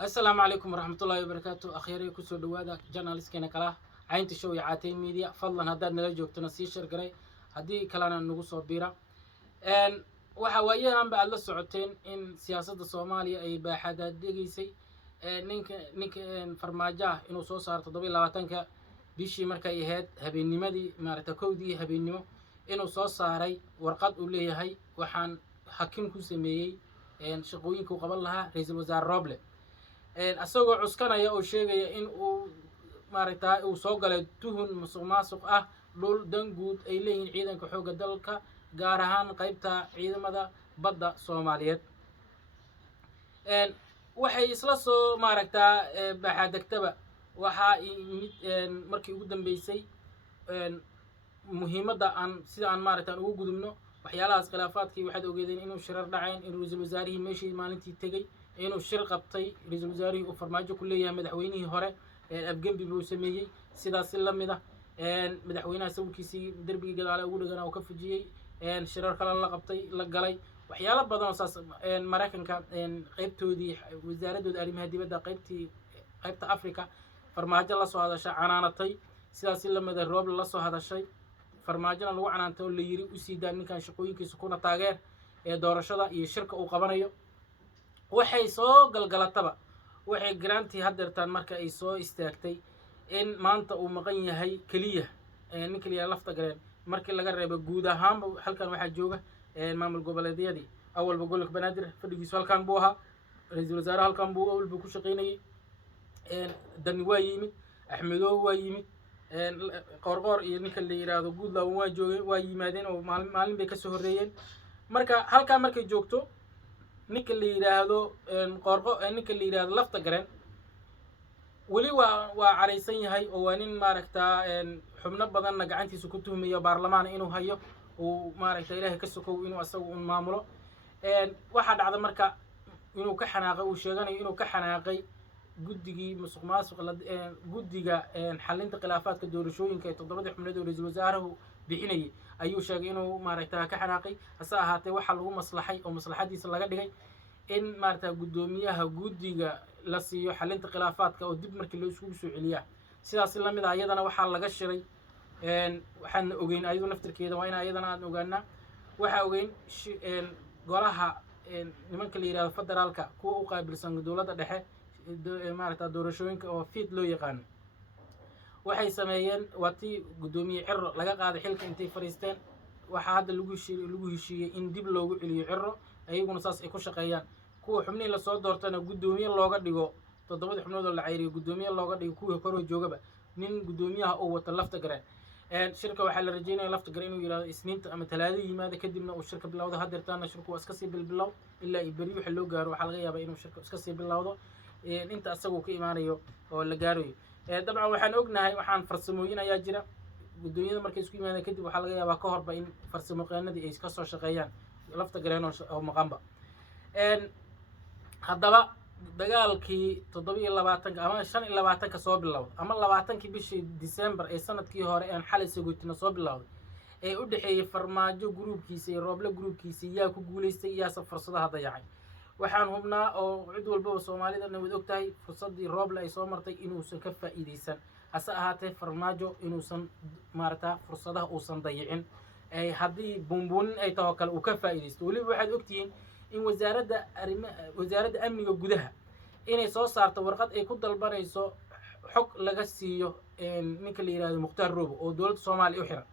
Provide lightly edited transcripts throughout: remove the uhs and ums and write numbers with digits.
السلام عليكم ورحمة الله وبركاته. أخيرا كسر دوادا جنالس كنا كلا عين تشوي عاتين ميديا فضلا هذا نلاقيه تنسي شرقري هدي كلنا نقص بيرة إن وحويا هم بعد السعودين إن سياسة الصومالية أي بحدا دقيسي نك فرماجة إنه صار تضبي لواتنك بيشي مركا يهاد هبي النمدي مارتكودي هبي النمو إنه صاري ورقد أولي هاي وحن حكيم كوسمي إن شقوينكو قبل لها رئيس الوزراء روبلي asagoo cuskanaya oo sheegaya in uu maaragtaa uu soo galay tuhun musuqmaasuq ah dhul dan guud ay leeyihiin ciidanka xoogga dalka gaar ahaan qaybta ciidamada badda Soomaaliyeed waxay isla soo maaragtaa baxadagtaba waxa yimid markii ugu dambeysay muhiimadda aan sida aan maaragtaa ugu gudubno waxyaalahaas khilaafaadkii waxaad ogeedeen inuu shirar dhaceen in ra'iisul wasaarihii meeshii maalintii tegay inuu shir qabtay ra'iisul wasaarihii uu farmaajo ku leeyahay madaxweynihii hore afgembi buu sameeyay sidaas la mid ah madaxweynaha sawirkiisii darbiga gadaale ugu dhagan oo ka fujiyay shirar kale la qabtay la galay waxyaalo badan oo saas Mareykanka qaybtoodii wasaaradooda arrimaha dibadda qaybta Afrika farmaajo la soo hadashay canaanatay sidaas la mid ah roob la soo hadashay farmaajona lagu canaantay oo la yiri u sii daan ninkan shaqooyinkiisa kuna taageer doorashada iyo shirka uu qabanayo waxay soo galgalataba waxay grantii hadeertaan marka ay soo istaagtay in maanta uu maqan yahay kaliya ninka la lafta gareen markii laga reebo guud ahaan halkan waxa jooga maamul goboleedyadii awalba gobolka Banaadir fadhigiisu halkan buu ahaa ra'iisul wasaare halkan buu awalba ku shaqeynayay dani waa yimid Axmedow waa yimid qorqor iyo ninka la yiraahdo Guudlaaw waa joogay waa yimaadeen oo maalin bay ka soo horeeyeen marka halka markay joogto ninka la yiraahdo ninka la yiraahdo lafta gareen wali waa careysan yahay oo waa nin maaragtaa xubno badan gacantiisa ku tuhmayo baarlamaan inuu hayo oo maaragtaa Ilaahay ka sokow inuu asagu maamulo waxa dhacda marka inuu ka xanaaqay uu sheeganayo inuu ka xanaaqay guddigii musuqmaasuq guddiga xalinta khilaafaadka doorashooyinka ee 7 xubnood oo ra'iisul wasaaruhu bixinayay ayuu sheegay inuu maaragtaa ka xanaaqay hase ahaatee waxa lagu maslaxay oo maslaxadiisa laga dhigay in maaragtaa gudoomiyaha guddiga la siiyo xalinta khilaafaadka oo dib markii loo isku soo celiyaa sidaas la mid ah ayadana waxa laga shiray waxaan ogeyn ayadu naftirkeeda waa in ayadana aan ogaanaa waxa ogeyn golaha nimanka la yiraahdo federaalka kuwa u qaabilsan dawladda dhexe maaragtaa doorashooyinka oo fiid loo yaqaan waxay sameeyeen watii gudoomiye Cirro laga qaaday xilka intay fariisteen waxa hadda lagu heshiiyay in dib loogu celiyo Cirro ayaguna saas ay ku shaqeeyaan kuwa xubnihi la soo doortana gudoomiye looga dhigo 7 xubnood oo la cayriyo gudoomiye looga dhigo kuwa kor joogaba nin gudoomiyaha oo wata lafta gareen shirka waxa la rajeynayaa lafta gareen inuu yiraahdo Isniinta ama Talaado yimaado kadibna uu shirka bilowdo hadeertaana shirku waa iska sii bilbilow ilaa bari waxa loo gaaro waxa laga yaabaa inuu shirka iska sii bilowdo inta asagu ka imaanayo oo la gaarayo dabcan waxaan ognahay waxaan farsamooyin ayaa jira gudoomiyada markay isku yimaadaan kadib waxa laga yaabaa ka horba in farsamooyinadii ay ka soo shaqeeyaan lafta gareen oo maqanba haddaba dagaalkii 27 ama 25 ka soo bilowday ama 20 bishii December ee sanadkii hore aan xalay sagootina soo bilowday ee u dhaxeeyay farmaajo groupkiisa iyo rooble groupkiisa yaa ku guuleystay yaa fursadaha dayacay waxaan hubnaa oo cid walba oo Soomaalida nabad ogtahay fursadii rooble ay soo martay inuusan ka faa'iideysan hase ahaatee farmaajo inuusan maarta fursadaha uusan dayicin ay hadii buunbuunin ay taho kale uu ka faa'iideysto waliba waxaad ogtihiin in wasaaradda amniga gudaha inay soo saarto warqad ay ku dalbanayso xog laga siiyo ninka la yiraahdo Muqtaar Roobo oo dawladda Soomaaliya u xiran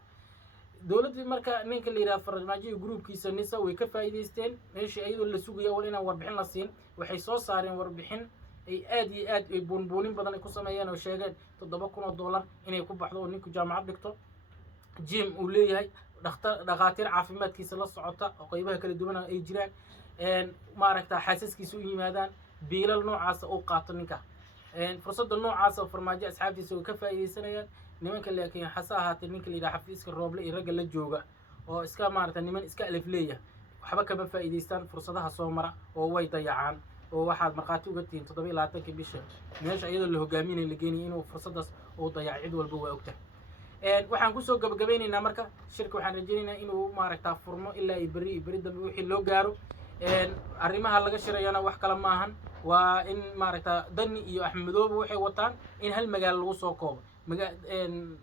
dawladda marka ninka la yiraahdo farmaajo groupkiisa nisa way ka faa'iideysteen meeshii ayadoo la sugayo wal inaan warbixin la siin waxay soo saareen warbixin ay aad iyo aad ay buunbuunin badan ku sameeyeen oo sheegeen $7,000 inay ku baxdo oo ninku jaamacad dhigto jim uu leeyahay dhaqaatiir caafimaadkiisa la socota oo qaybaha kala duwan ay jiraan maaragtaa xaasaskiisa u yimaadaan biilal noocaas oo qaato ninka fursadda noocaas oo farmaajo asxaabtiisa ka faa'iideysanayaan nimanka laakiin xasa ahaatee ninka la yiraahdo xafiiska rooble iyo ragga la jooga oo iska maaragtaa niman iska alif leeyahay waxba kama faa'iideystaan fursadaha soo mara oo way dayacaan oo waxaad marqaati uga tihiin 27 bisha meesha iyadoo la hogaaminay la geeyay inuu fursadaas oo dayac cid walba waa ogtahay waxaan ku soo gabagabeynaynaa marka shirka waxaan rajaynaynaa inuu maaragtaa furmo ilaa bari dambe wixii loo gaaro arrimaha laga shirayana wax kala maahan waa in maaragta dani iyo axmed madoobe waxay wataan in hal magaalo lagu soo koobo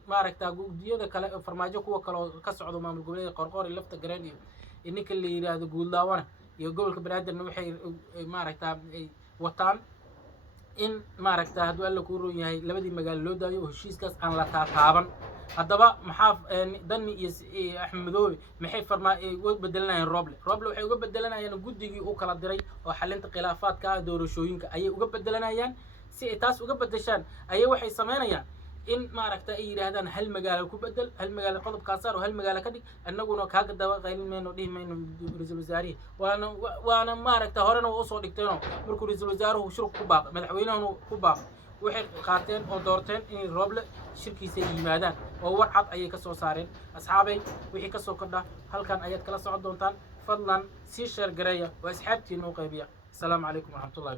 maaragta guddiyada kale farmaajo kuwa kale oo ka socdo maamul goboleedka qorqor iyo lafta gareen iyo ninka la yiraahdo guuldaawana iyo gobolka banaadirna waxay maaragta wataan in maaragta hadduu alla ku roon yahay labadii magaalo loo daayo oo heshiiskaas aan la taataaban haddaba maxaa dani iyo axmed madoobe maxay uga bedelanayaan roble waxay uga bedelanayaan guddigii uu kala diray oo xalinta khilaafaadka doorashooyinka ayay uga bedelanayaan si ay taas uga bedeshaan ayay waxay sameynayaan in maaragta ay yiraahdaan hal magaalo ku bedel hal magaalo qodobkaas saar oo hal magaalo ka dhig annaguna kaaga daba qaylin mayno dhihi mayno ra'iisul wasaarihi waana maaragta horena u soo dhigteeno markuu ra'iisul wasaaruhu shirku ku baaqay madaxweynuhu ku baaqay waxay qaateen oo doorteen in Roble shirkiisa yimaadaan oo war cad ayay ka soo saareen asxaabay wixii ka soo kordha halkan ayaad kala socon doontaan fadlan si share gareeya waa asxaabtiina u qaybiya assalaamu calaykum wa rahmatullahi